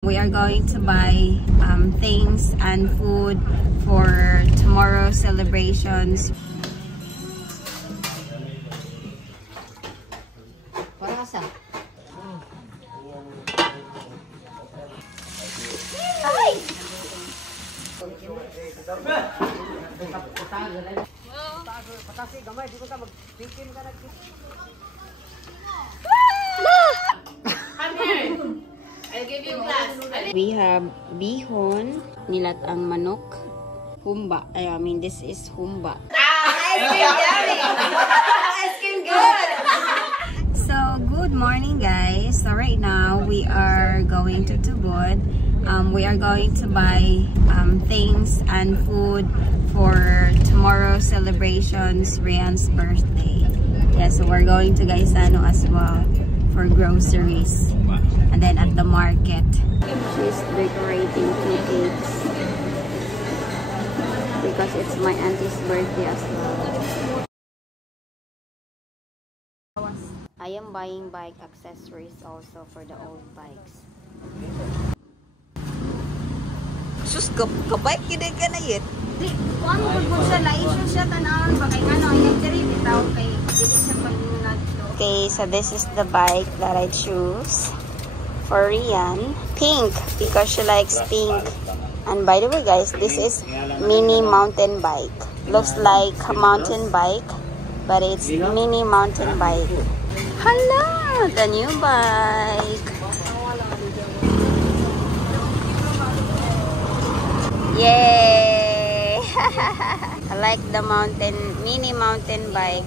We are going to buy things and food for tomorrow's celebrations. Parasa. Ay! I'll give you glass. We have bihon, nilat ang manok, humba. I mean, this is humba. Ice cream yummy! Ice cream good! So, good morning guys. So right now, we are going to Tubod. We are going to buy things and food for tomorrow's celebrations, Rian's birthday. Yeah, so we're going to Gaisano as well for groceries. And then at the market, she's decorating 2 cakes because it's my auntie's birthday as well. I am buying bike accessories also for the old bikes. Sus, kabike kini ka na yun. Di, kung pagod siya, la-issue siya, tanawin ba kay ano, inagdiri, bitaw kay dili siya pag-inag. Okay, so this is the bike that I choose for Rian. Pink, because she likes pink. And by the way guys, this is mini mountain bike. Looks like a mountain bike, but it's mini mountain bike. Hello, the new bike. Yay! I like the mini mountain bike.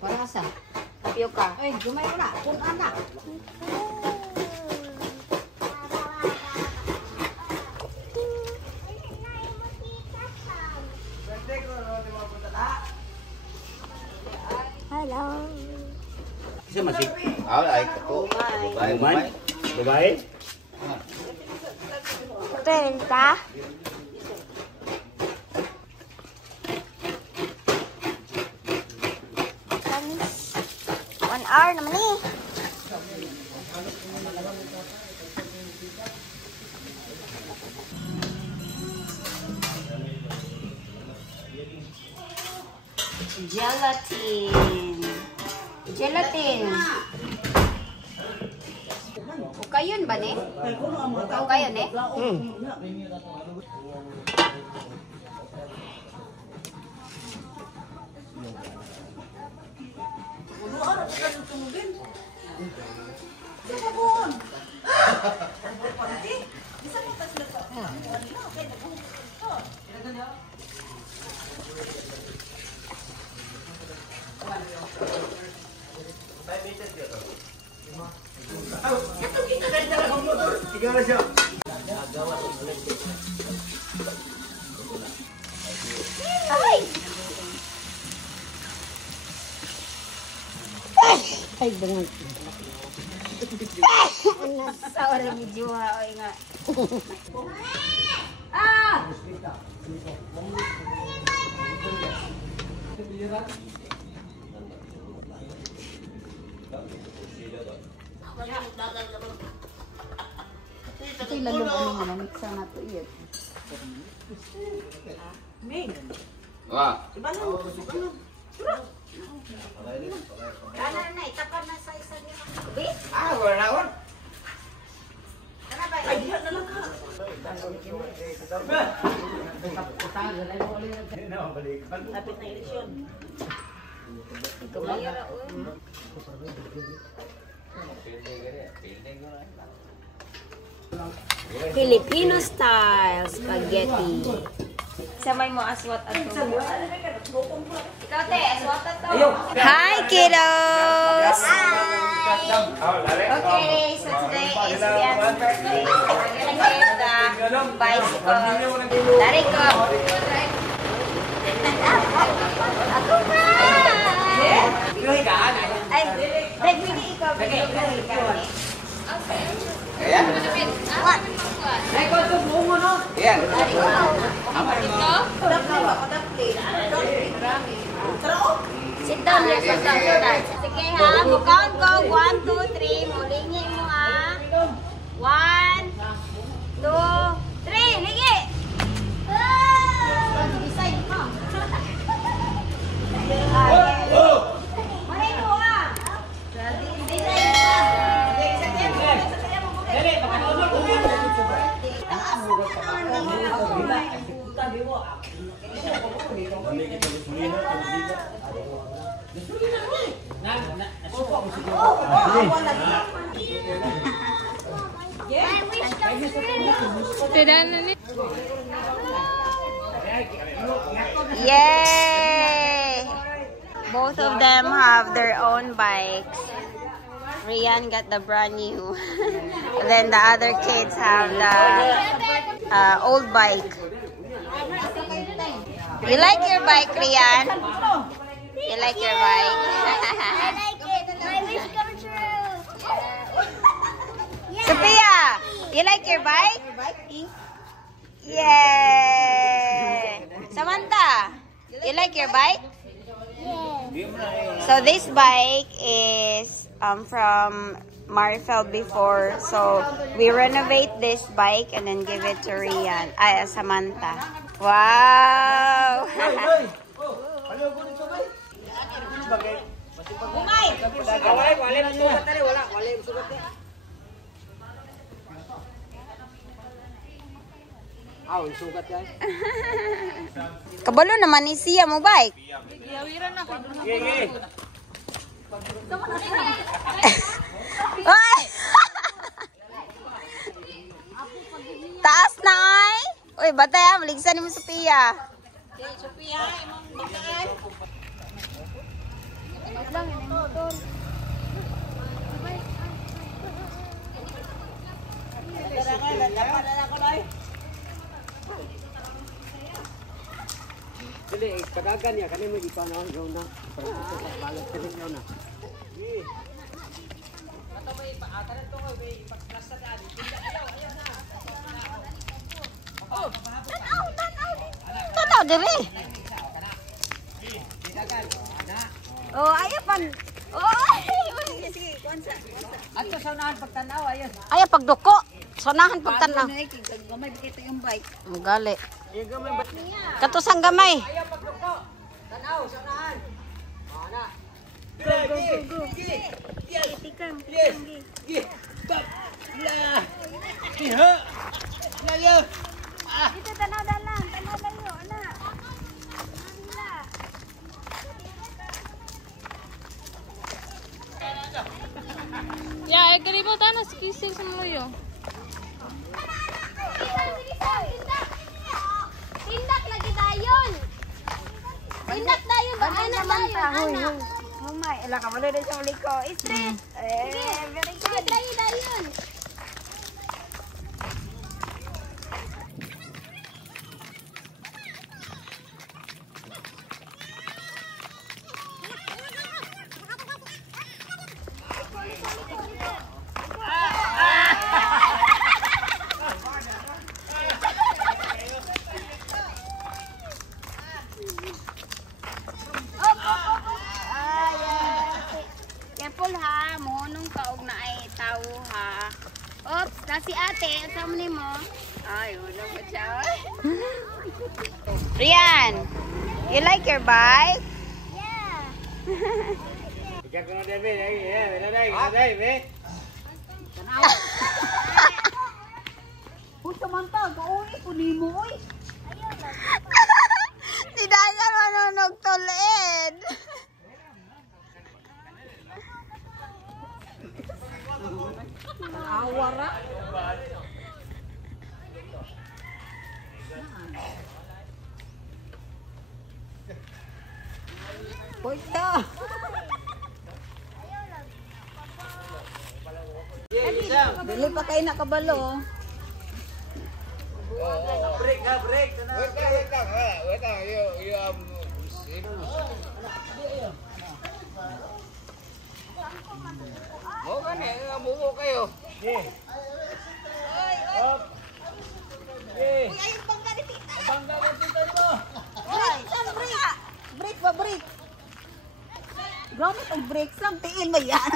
Parasa. Tapioca. Ay, gumay ko na. Punan na. Hello. Isa masik. Ay ko. Babae. Babae. 30. One hour naman eh. Gelatin. Ukayon ba ne? Ukayon eh? Ay! Ay, bangan. Nasa orang medyo haoy nga. Ah! Ito yung lalong ano nga, mixer na ito yun. Wah. Kanan na, itapan na sa isa niya. Ah, wala na wala. Kana ba? Ay, diyan na lang ka. Lapit na eleksyon. Kumayara o. Filipino style spaghetti. Samay mo aswat at tubo. Ikaw te, aswat at tubo. Hi kiddos! Okay, so today is Rian's birthday. We're gonna give the bicycle. Dari ko. Ako ba? Ay, Red, hindi ikaw. Ayan. What? Ay, ko ito buong mo, no? Ayan. Dari ko. Dapli ba? Dapli. Dapli. Tara, oh. Sit down, sit down, sit down. Okay ha, count ko. 1, 2, 3. Mulingi mo ha. 1, 2, 3. Ligi! Decide mo. Malay mo ha. Yay! Both of them have their own bikes. Rian got the brand new. And then the other kids have the old bike. You like your bike, Rian? You like your bike? I like it. My wish come true. Sophia, you like your bike? Yay! Samantha, you like your bike? So this bike is from Marifel before. So we renovate this bike and then give it to Rian. Samantha. Wow! Kabalo naman ni siya mo bike. Ay! Taas na ay. Uy, batay maligsan mo Sophia. Sophia, imong bataan. Dili, padagan niya kanimo ipanahon yo na. Balag kini yo na. Tanaw diri. Oh, ayo pan. Oh, sige, konsa. Ato sa unahan pagtanaw ayo. Ayo pagduko. Sonahan pagtanaw. Gamay bigay yung bike. Ang gali. Katusang gamay. Ayo pagduko. Tanaw sa unahan. Ana. Go. Tikang. Stop. La. Iha. Layo. Dito tanaw dalan. Tanaw layo. Ana. Ya, kalimutan na si Kisig sa Maloyo. Tindak lagi dayon. Tindak dayon ba ana dayon. Mamay, ila ka malo din sa uliko. Straight. Very good. Dayon. Careful ha, mohonong kaog na ay tao ha. Oops, kasi ate, asam ni mo. Ay, wala pa siya. Rian, you like your bike? Yeah. Ikan kono debe lagi ya, dai, be. Puso man ta, gauwi ko nimo oy. Si Dagan manunog tulid. Awara. Puto. Dili pa kayo nakabalo. Break. Wait lang. You Mau kan ya, bubo kayo. Up. Eh. Ay, bangga ni tita. Bangga ka tita mo. Break. Break ba break? Gamit ang brakes lang. Tiin mo yan.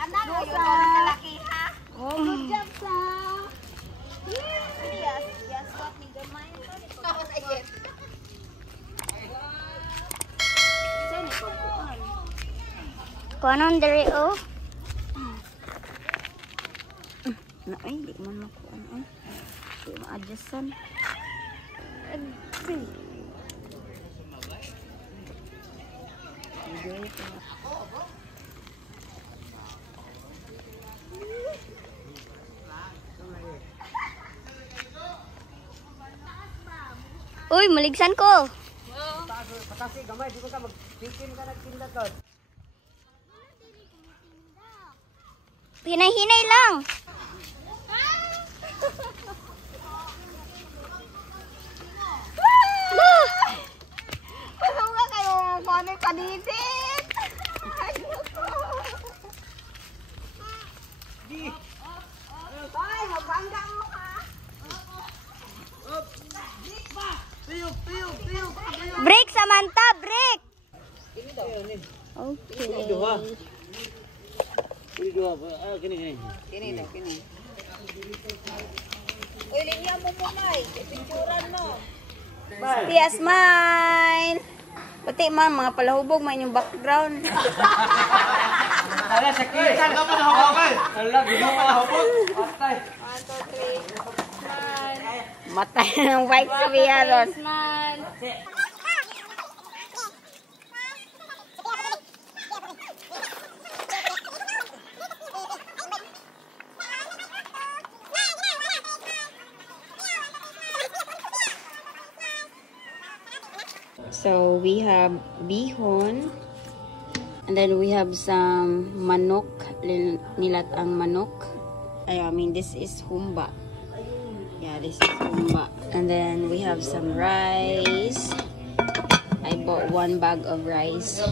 Anak, ayun na kalaki ha. Oh, good job, sa. Yes, yes, what ni gamay. Tapos ayun. Kuanon diri oh. Na ay di man makuan oh. Di ma-adjustan. Uy, maligsan ko. Patasi gamay, di ko ka magtikim ka nagtinda ka. Hinay-hinay lang. Ano nga kayo? Paano kanitin? Ay, mabangga mo ha. Break, Samantha, break. Okay. Kini daw, kini. Uy, linya mo muna eh. Picturean mo. Tia, smile. Pati man, mga palahubog, may inyong background. Ala, sakit. Saan ka pa nahawakan? Ala, ginawa ka hapon. Patay. 1, 2, 3. Smile. Matay ng white sabiha ron. Smile. So, we have bihon. And then we have some manok. Nilat ang manok. I mean, this is humba. Yeah, this is humba. And then we have some rice. I bought 1 bag of rice.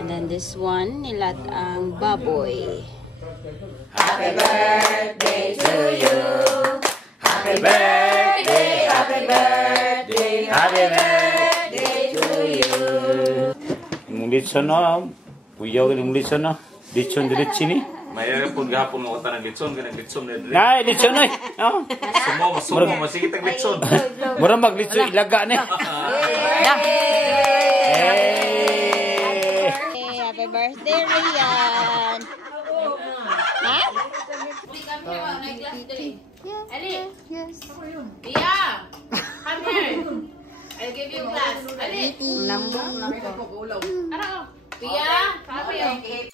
And then this one, nilat ang baboy. Happy birthday to you. Happy birthday, happy birthday, happy birthday to you. Litson no, puyaw ng litson no, litson diretsi ni. Mayroon pun gahapon mo utang ng litson, ganang litson na dili. Nay, litson oy. Oh. Sumo, masigit ang litson. Mura mag litson ilaga ni. Happy birthday, Ryan! Ha? Ali, Yes. Pia, come here. I'll give you glass. Ali, Lambong na ko. ano? Pia, come here.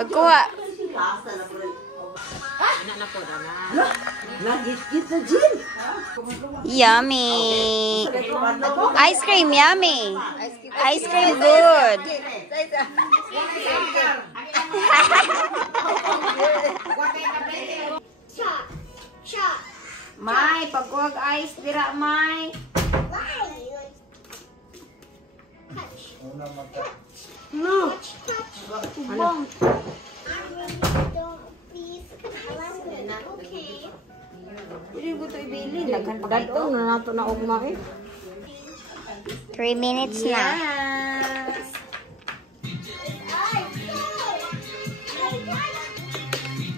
Pagkuha. Yummy. Ice cream, yummy. Ice cream, good. May, pagkuhag ice, dira, may. No. Bong. Pwede ko ito ibili. Laghan pa kayo. Na nato na ugma eh. 3 minutes na. Yes.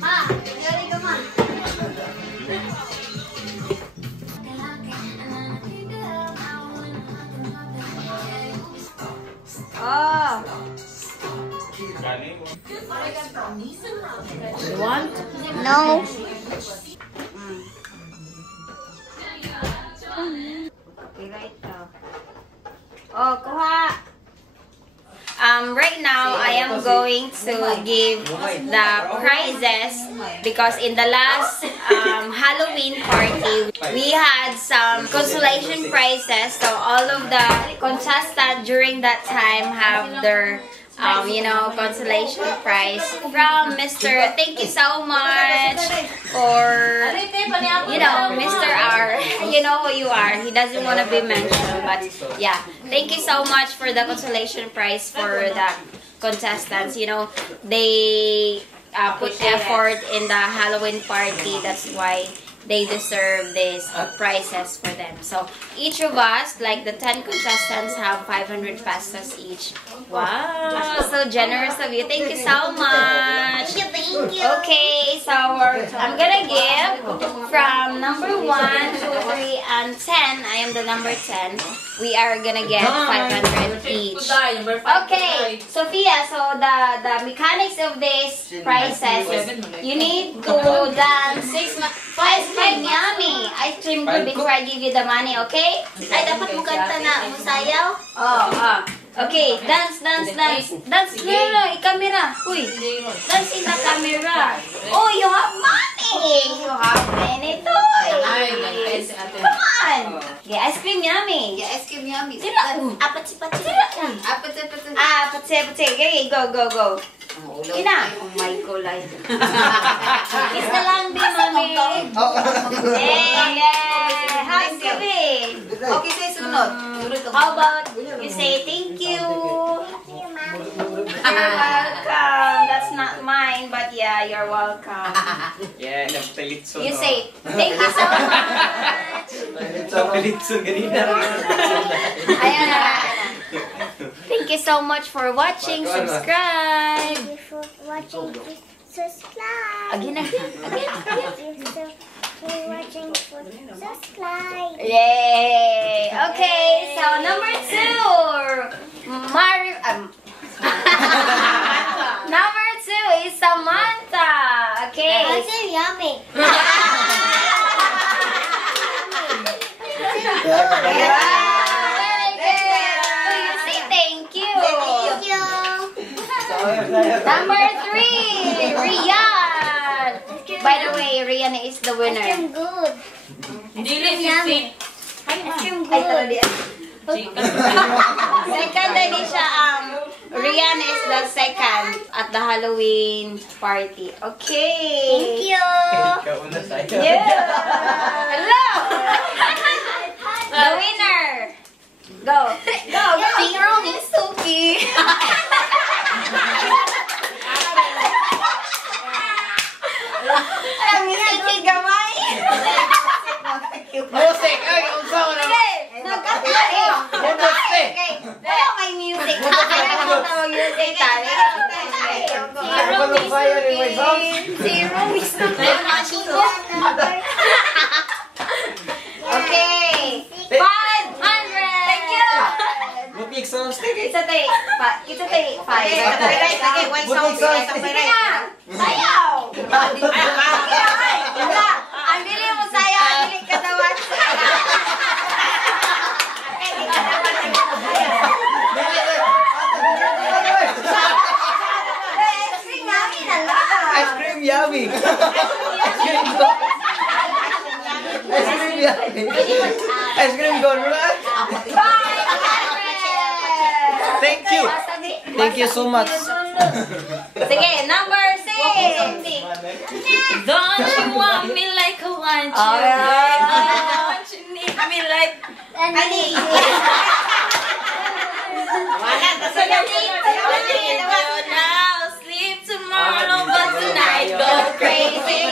Ma, ready ka ma. Oh. You want? No. Okay, right now. Oh, kuha. Right now, I am going to give the prizes because in the last Halloween party, we had some consolation prizes. So all of the contestants during that time have their consolation prize from Mr. Thank you so much for, Mr. R. You know who you are. He doesn't want to be mentioned, but yeah. Thank you so much for the consolation prize for the contestants. They put effort in the Halloween party. That's why they deserve these prizes for them. So each of us, like the 10 contestants, have 500 pesos each. Wow, so generous of you. Thank you so much. Thank you. Okay, so I'm gonna give from number 1, 2, 3, and 10. I am the number 10. We are gonna get 500 each. Okay, Sophia, so the mechanics of these prizes is you need to dance ice cream yummy. Ice cream good before I give you the money, okay? Ay, dapat mo kanta na, musayaw. Okay, dance. Dance, no, i-camera. Uy, dance in the camera. Oh, you have money. You have many toys. Come on. Yeah, ice cream yummy. Yeah, ice cream yummy. Sira. Apatsi-patsi. Patsi. Okay, go. Ina. Oh my God. Kiss na lang din, mami. Yeah. Hug kami. Okay, say sunod. How about you say thank you? You're welcome. That's not mine, but yeah, you're welcome. Yeah, nagtalitson. You say thank you so much. Nagtalitson ganina. Ayan na. Thank you so much for watching. Subscribe. Thank you for watching. Subscribe. Again. Thank you for watching. Subscribe. Yay! Okay, so number 2, number 2 is Samantha. Okay. Ice cream yummy. Very good. You say thank you. Thank you. Number 3, Rian. By the way, Rian is the Ice winner. cream good. Yummy. Ice cream Ay, good. Second din siya, Rian is the second at the Halloween party. Okay. Thank you. Yeah. Hello. The winner. Go. Zero is Suki. Ang music gamay. Music! Ay, unsa ko na? Wala may music. Kaya ko tawag music tali. Zero is Suki. Okay. 500. Thank you. Butik sound stick. Kita tayo 5. Sige na. Sayaw. Wala. Ang dili mo sayaw. Ang dili ka dawan. Ice cream yummy. Ice cream good, right? 500. Thank you. Thank you so much. Sige, number 6. Don't you want me like I want you? Don't you need me like Ali. Wala. now? Sleep tomorrow, but tonight go crazy.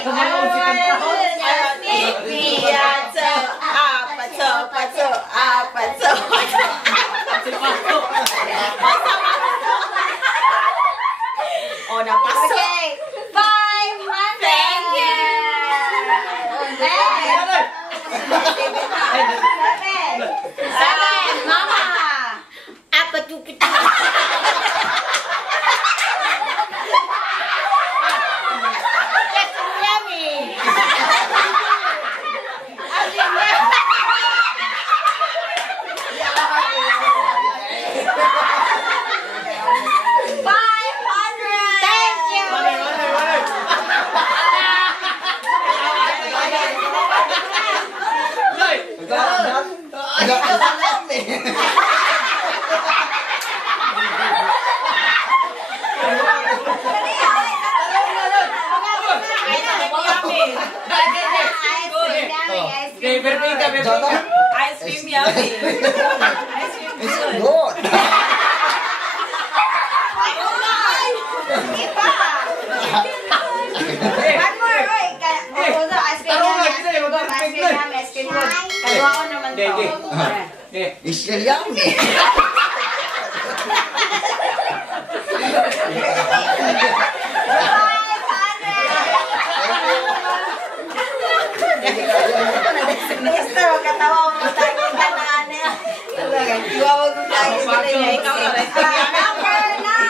Oh, napasok. Okay. 500. Thank you. Seven. Mama. Go. cream. Ice cream yummy. Ice cream good. Good. One more, oy. Ice cream yummy. Ice cream good. Kalwa ko naman to. It's still yummy. Mister, huwag katawa mo tayo ng kanaan niya. Huwag mo tayo sa Ikaw na rin. Number 9.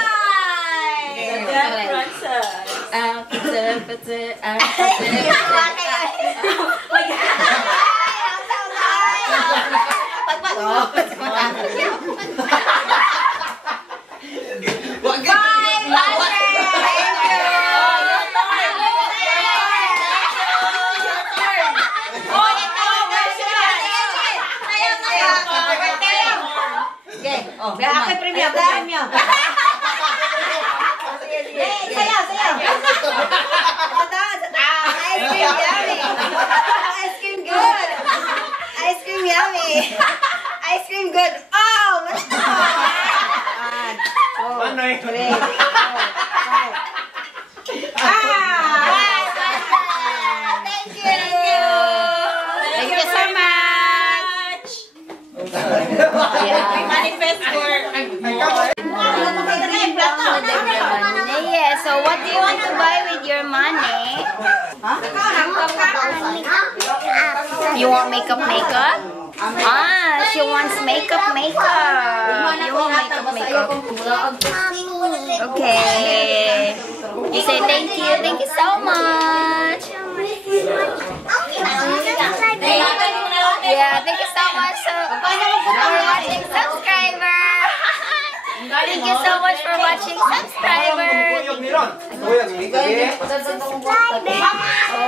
Ako premium, premium. Sayaw, sayaw. Ice cream yummy. Ice cream good. Ice cream yummy. Ice cream good. Oh, let's go. 1, 2, 3, 4, 5. Thank you. Thank you so much. We manifest for Yeah, so what do you want to buy with your money? You want makeup? Ah, she wants makeup. You want makeup? Okay. You say thank you so much. Yeah, thank you so much for watching, subscriber. Thank you so much for watching, subscriber.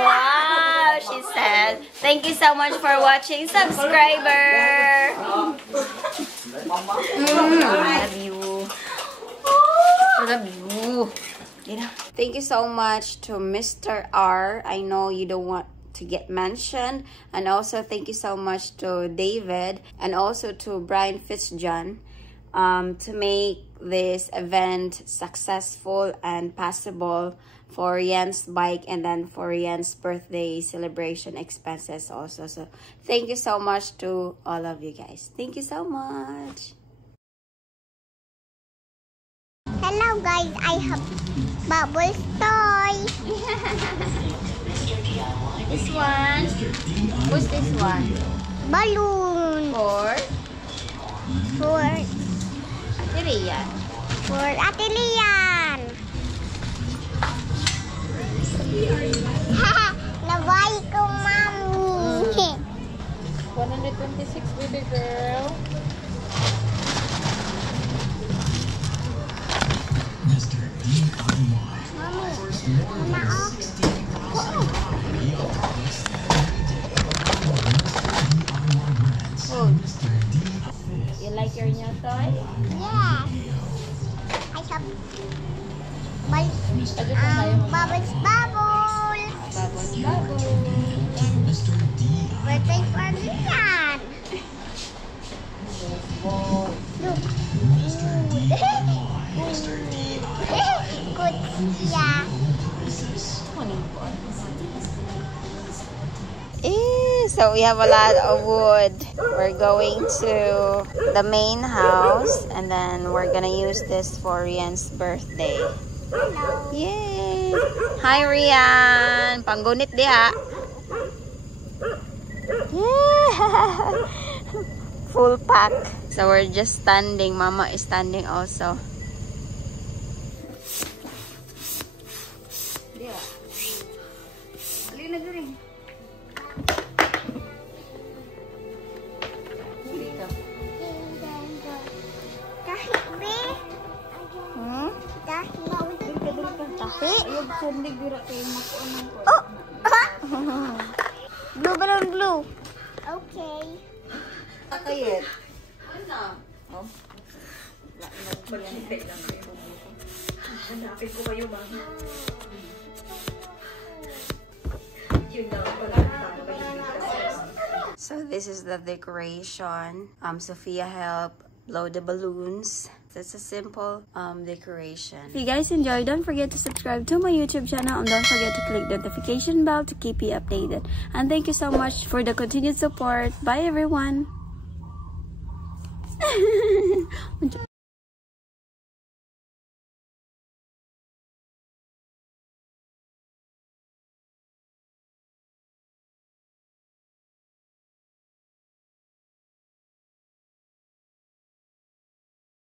Wow, she said. Thank you so much for watching, subscriber. Love you. Love you. Thank you so much to Mr. R. I know you don't want to get mentioned. And also thank you so much to David and also to Brian Fitzjohn to make this event successful and possible for Rian's bike and then for Rian's birthday celebration expenses also. So thank you so much to all of you guys. Thank you so much. Hello guys, I have Bubbles toy. This one. What's this one? Balloon. For For Rian. For Ate Lian. Nabay ko, Mami. 126 baby girl. Oh. You like your new toy? Yes. I have Bubbles. Bubbles. Birthday for Lian. Look. Good. Yeah. So we have a lot of wood. We're going to the main house and then we're gonna use this for Rian's birthday. Hello. Yay! Hi Rian! Panggunit diha. Yeah! Full pack. So we're just standing. Mama is standing also. Blue balloon blue. Okay. Kayet. hanapin ko kayo, mami. Yun na pala. So this is the decoration. Sophia helped blow the balloons. It's a simple decoration. If you guys enjoyed, don't forget to subscribe to my YouTube channel and don't forget to click the notification bell to keep you updated. And thank you so much for the continued support. Bye everyone!